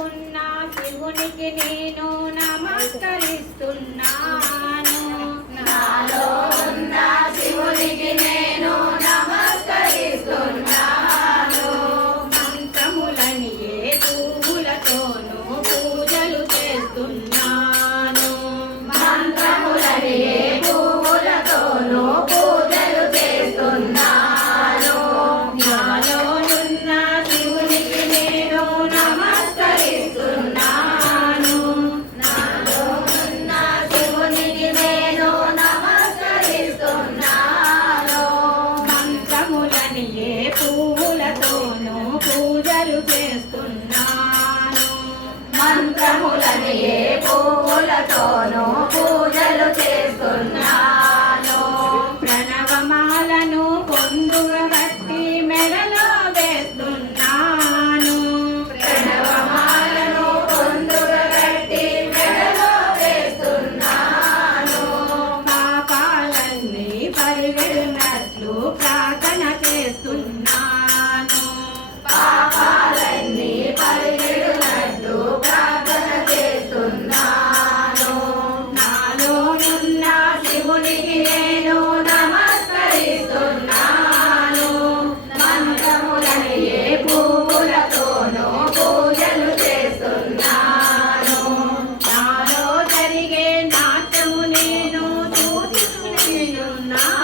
ఉన్న శివునికి నేను నమస్కరిస్తున్నా. వేరు చేస్తున్నాను మంత్రములని పూలతోనూ పూజలు చేస్తున్నాను. ప్రణవమాలను పొందుగా బట్టి మెడలో వేస్తున్నాను. ప్రణవమాలను పొందుగా బట్టి మెడలో వేస్తున్నాను. పాపాలన్నీ పరిగెడినట్లు ప్రా না